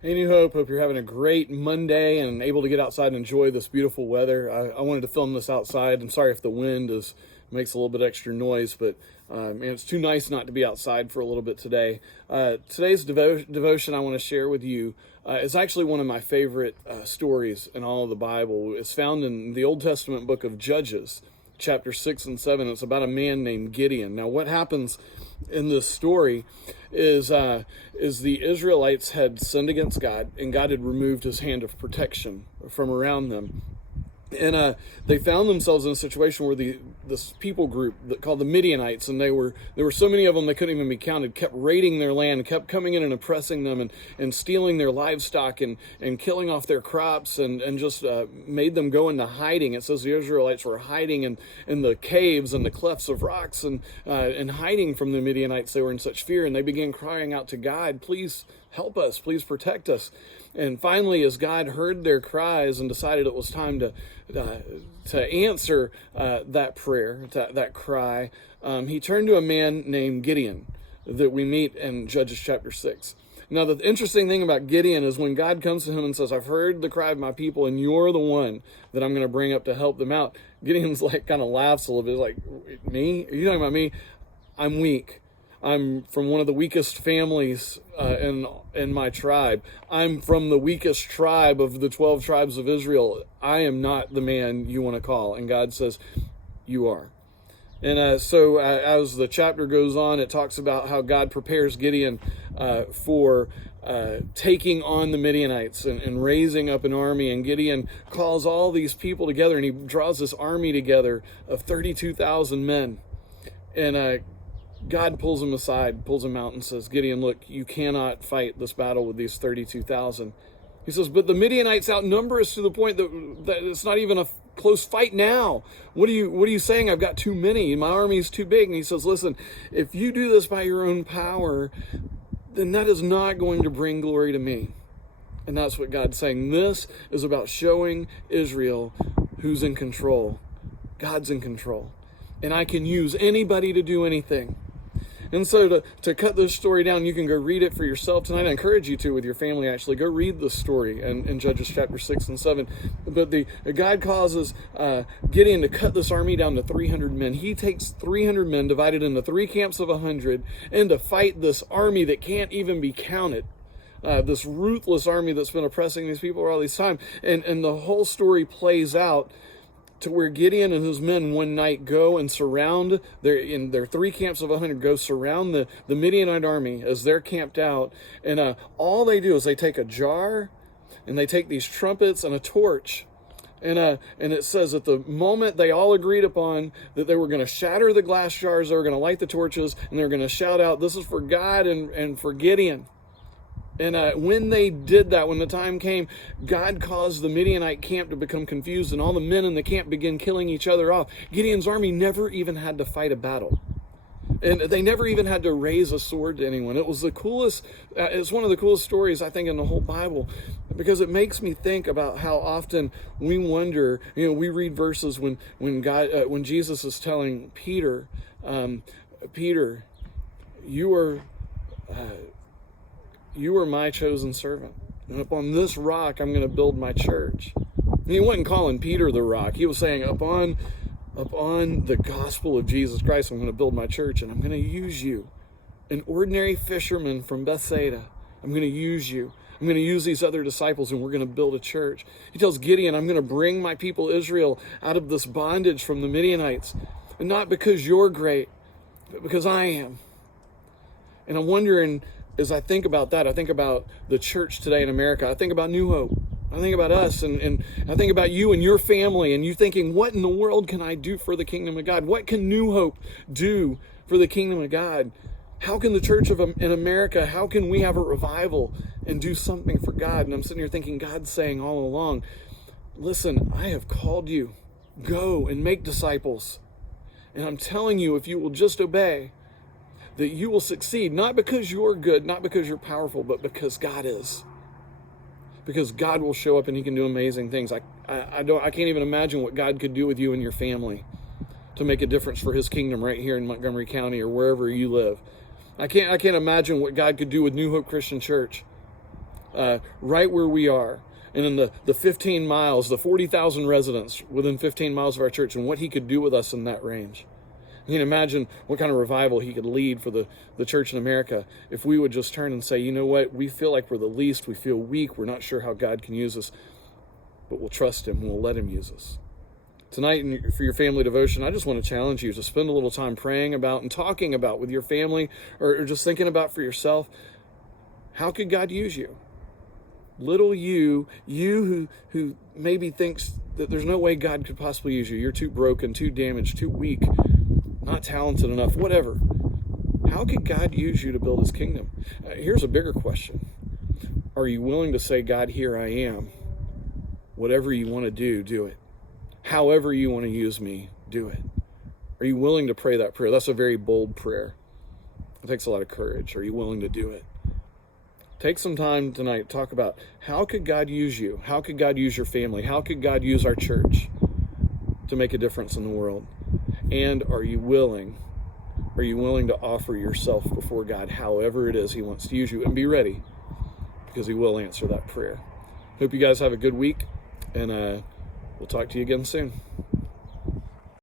Hey, New Hope. Hope you're having a great Monday and able to get outside and enjoy this beautiful weather. I wanted to film this outside. I'm sorry if the wind makes a little bit extra noise, but man, it's too nice not to be outside for a little bit today. Today's devotion I want to share with you is actually one of my favorite stories in all of the Bible. It's found in the Old Testament book of Judges, chapter 6 and 7. It's about a man named Gideon. Now, what happens in this story is the Israelites had sinned against God, and God had removed his hand of protection from around them. And they found themselves in a situation where this people group that called the Midianites, and there were so many of them they couldn't even be counted, kept raiding their land, kept coming in and oppressing them, and stealing their livestock and killing off their crops, and just made them go into hiding. It says the Israelites were hiding in the caves and the clefts of rocks and hiding from the Midianites. They were in such fear, and they began crying out to God, "Please help us, please protect us." And finally, as God heard their cries and decided it was time to answer that prayer, that cry, he turned to a man named Gideon that we meet in Judges chapter 6. Now, the interesting thing about Gideon is when God comes to him and says, "I've heard the cry of my people, and you're the one that I'm going to bring up to help them out," Gideon's kind of laughs a little bit, like, "Me? Are you talking about me? I'm weak. I'm from one of the weakest families in my tribe. I'm from the weakest tribe of the 12 tribes of Israel. I am not the man you want to call." And God says, "You are." And so as the chapter goes on, it talks about how God prepares Gideon for taking on the Midianites and raising up an army. And Gideon calls all these people together, and he draws this army together of 32,000 men. And God pulls him aside, pulls him out, and says, "Gideon, look, you cannot fight this battle with these 32,000. He says, "But the Midianites outnumber us to the point that it's not even a close fight now. What are you saying? I've got too many. My army is too big." And he says, "Listen, if you do this by your own power, then that is not going to bring glory to me." And that's what God's saying. This is about showing Israel who's in control. God's in control. And I can use anybody to do anything. And so to cut this story down, you can go read it for yourself tonight. I encourage you to with your family, actually. Go read the story in Judges chapter 6 and 7. But God causes Gideon to cut this army down to 300 men. He takes 300 men divided into three camps of 100 and to fight this army that can't even be counted. This ruthless army that's been oppressing these people all this time. And the whole story plays out to where Gideon and his men one night go and surround in their three camps of 100, go surround the Midianite army as they're camped out. And all they do is they take a jar and they take these trumpets and a torch. And it says at the moment they all agreed upon that they were going to shatter the glass jars, they were going to light the torches, and they're going to shout out, "This is for God and for Gideon." And when they did that, when the time came, God caused the Midianite camp to become confused, and all the men in the camp began killing each other off. Gideon's army never even had to fight a battle. And they never even had to raise a sword to anyone. It was the coolest, it's one of the coolest stories, I think, in the whole Bible, because it makes me think about how often we wonder, we read verses when Jesus is telling Peter, "Peter, you are my chosen servant, and upon this rock I'm going to build my church." And he wasn't calling Peter the rock. He was saying, upon the gospel of Jesus Christ, I'm going to build my church, and I'm going to use you, an ordinary fisherman from Bethsaida. I'm going to use you. I'm going to use these other disciples, and we're going to build a church. He tells Gideon, "I'm going to bring my people Israel out of this bondage from the Midianites, and not because you're great, but because I am." And I'm wondering, as I think about that, I think about the church today in America. I think about New Hope. I think about us, and I think about you and your family, and you thinking, what in the world can I do for the kingdom of God? What can New Hope do for the kingdom of God? How can the church in America, how can we have a revival and do something for God? And I'm sitting here thinking, God's saying all along, "Listen, I have called you. Go and make disciples. And I'm telling you, if you will just obey, that you will succeed, not because you're good, not because you're powerful, but because God is. Because God will show up and he can do amazing things. I can't even imagine what God could do with you and your family to make a difference for his kingdom right here in Montgomery County or wherever you live. I can't imagine what God could do with New Hope Christian Church right where we are, and in the 15 miles, the 40,000 residents within 15 miles of our church, and what he could do with us in that range. You can imagine what kind of revival he could lead for the church in America if we would just turn and say, you know what, we feel like we're the least, we feel weak, we're not sure how God can use us, but we'll trust him and we'll let him use us. Tonight, for your family devotion, I just want to challenge you to spend a little time praying about and talking about with your family, or just thinking about for yourself, how could God use you? Little you who maybe thinks that there's no way God could possibly use you. You're too broken, too damaged, too weak, not talented enough, whatever. How could God use you to build his kingdom? Here's a bigger question. Are you willing to say, God, here I am. Whatever you want to do, do it. However you want to use me, do it. Are you willing to pray that prayer? That's a very bold prayer. It takes a lot of courage. Are you willing to do it? Take some time tonight to talk about how could God use you? How could God use your family? How could God use our church to make a difference in the world? And are you willing to offer yourself before God however it is he wants to use you? And be ready, because he will answer that prayer. Hope you guys have a good week, and we'll talk to you again soon.